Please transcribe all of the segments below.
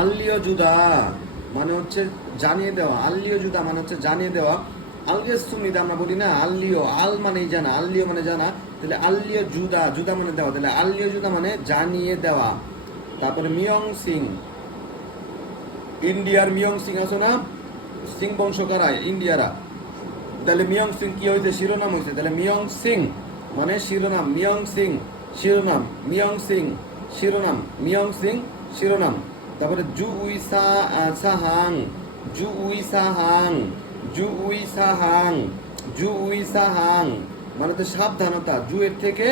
আল্লিও জুদা মানে হচ্ছে জানিয়ে দেওয়া, আল্লিও জুদা মানে হচ্ছে জানিয়ে দেওয়া। আলগেস সুমিদা আমরা বলি না, আল্লিও আল মানেই জানা, আল্লিও মানে জানা, তাহলে আল্লিও জুদা, জুদা মানে দেওয়া, তাহলে আল্লিও জুদা মানে জানিয়ে দেওয়া। তারপরে মিয়ং সিং, ইন্ডিয়ার মিয়ং সিং আছে না, সিং বংশ কারা ইন্ডিয়ারা, তাহলে মিয়ং সিং কি হয়েছে, শিরোনাম হয়েছে, তাহলে মিয়ং সিং মানে শিরোনাম, মিয়ং সিং শিরোনাম, মিয়ং সিং শিরোনাম, মিয়ং সিং শিরোনাম। তারপরে জু উই সাহাং, জু উই সাহাং, জু উই সাহাং, জু উই সাহাং মানে তো সাবধানতা, জু এর থেকে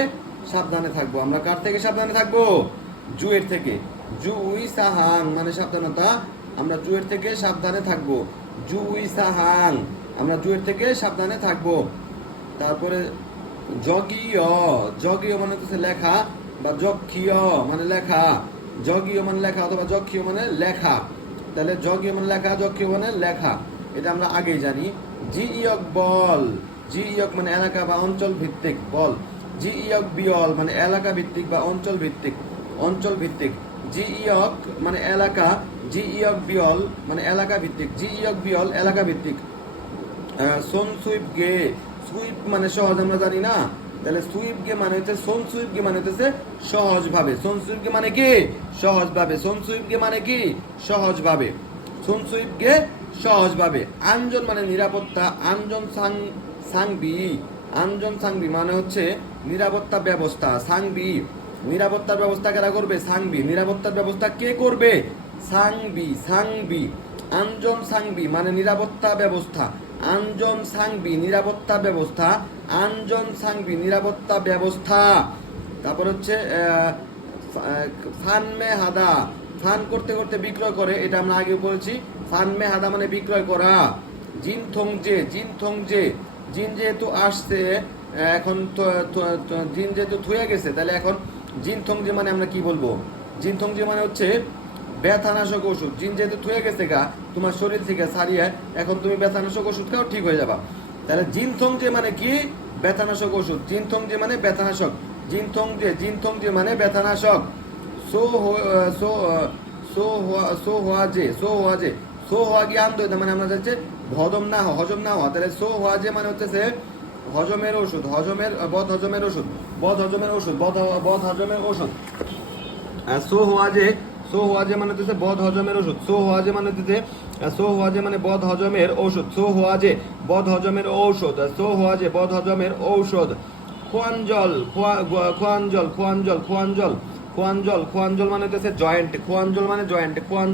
সাবধানে থাকবো। আমরা কার থেকে সাবধানে থাকবো, জু এর থেকে। জু উই সাহাং মানে সাবধানতা, আমরা জু এর থেকে সাবধানে থাকবো। জু উই সাহাং আমরা জু এর থেকে সাবধানে থাকবো। তারপরে জগীয়, জগীয় মানে হচ্ছে লেখা, বা যক্ষীয় মানে লেখা, জগীয় মানে লেখা অথবা যক্ষীয় মানে লেখা, তাহলে জগীয় মানে লেখা, যক্ষীয় মানে লেখা, এটা আমরা আগেই জানি। জি ইয়ক বল, জি ইয়ক মানে এলাকা বা অঞ্চল ভিত্তিক বল, জি ইয়ক বিয়ল মানে এলাকা ভিত্তিক বা অঞ্চল ভিত্তিক, অঞ্চল ভিত্তিক। জি ইয়ক মানে এলাকা, জি ইয়ক বিয়ল মানে এলাকা ভিত্তিক, জি ইয়ক বিয়ল এলাকা ভিত্তিক। সোন সুইপ গে, সুইপ মানে সহজ আমরা জানি না, তাহলে সুইপ গে মানে হচ্ছে, সোন সুইপ গে মানে হচ্ছে সহজ ভাবে, সোন সুইপ গে মানে কি সহজ ভাবে, সোন সুইপ গে মানে কি সহজ ভাবে, সোন সুইপ গে সহজ ভাবে। আঞ্জন মানে নিরাপত্তা, আঞ্জন সাংবি, আঞ্জন সাংবি মানে হচ্ছে নিরাপত্তা ব্যবস্থা, সাংবি নিরাপত্তার ব্যবস্থা কারা করবে, সাংবি নিরাপত্তার ব্যবস্থা কে করবে, সাংবি, সাংবি। আঞ্জন সাংবি মানে নিরাপত্তা ব্যবস্থা, আঞ্জন সাংবি নিরাপত্তা ব্যবস্থা, আঞ্জন সাংবি নিরাপত্তা ব্যবস্থা। তারপর হচ্ছে ফান মে হাদা, ফান করতে করতে বিক্রয় করে, এটা আমরা আগে বলেছি। ফান মে হাদা মানে বিক্রয় করা। জিন থংজে, জিন থংজে, জিন যেহেতু আসছে এখন, জিন যেহেতু থুয়ে গেছে, তাহলে এখন জিন থংজে মানে আমরা কি বলবো, জিন থংজে মানে হচ্ছে ব্যথানাশক ওষুধ। জিন যেহেতু থুয়ে গেছে গা তোমার শরীর থেকে সারিয়ে, এখন তুমি ব্যথানাশক ওষুধ খাও, ঠিক হয়ে যাবা। তাহলে জিনথংজে মানে কি, ব্যথানাশক ওষুধ, জিনথংজে মানে ব্যথানাশক, জিনথংজে, জিনথংজে মানে ব্যথানাশক। সো সো সো সো হওয়াজে, সো হওয়াজে, সো হওয়া গিয়ে আনন্দ মানে আমরা যাচ্ছে হজম না হওয়া, হজম না হওয়া, তাহলে সো হওয়াজে মানে হচ্ছে হজমের ওষুধ, হজমের বদ হজমের ওষুধ, বদ হজমের ওষুধ, বদ হজমের ওষুধ। সো হওয়াজে, সো হওয়াজে মানে হচ্ছে বদ হজমের ওষুধ, সো হওয়াজে মানে হচ্ছে, সো হওয়াজে মানে বদ হজমের ঔষধ, সো হওয়াজে বদ হজমের ঔষধ, সো হওয়াজে বদ হজমের ঔষধ। খোয়াঞ্জল, খোয়াঞ্জল, খোয়াঞ্জল, খোয়াঞ্জল, খোয়াঞ্জল, খোয়াঞ্জল মানে হচ্ছে জয়েন্ট, খোয়াঞ্জল মানে জয়েন্ট, খোয়াঞ্জল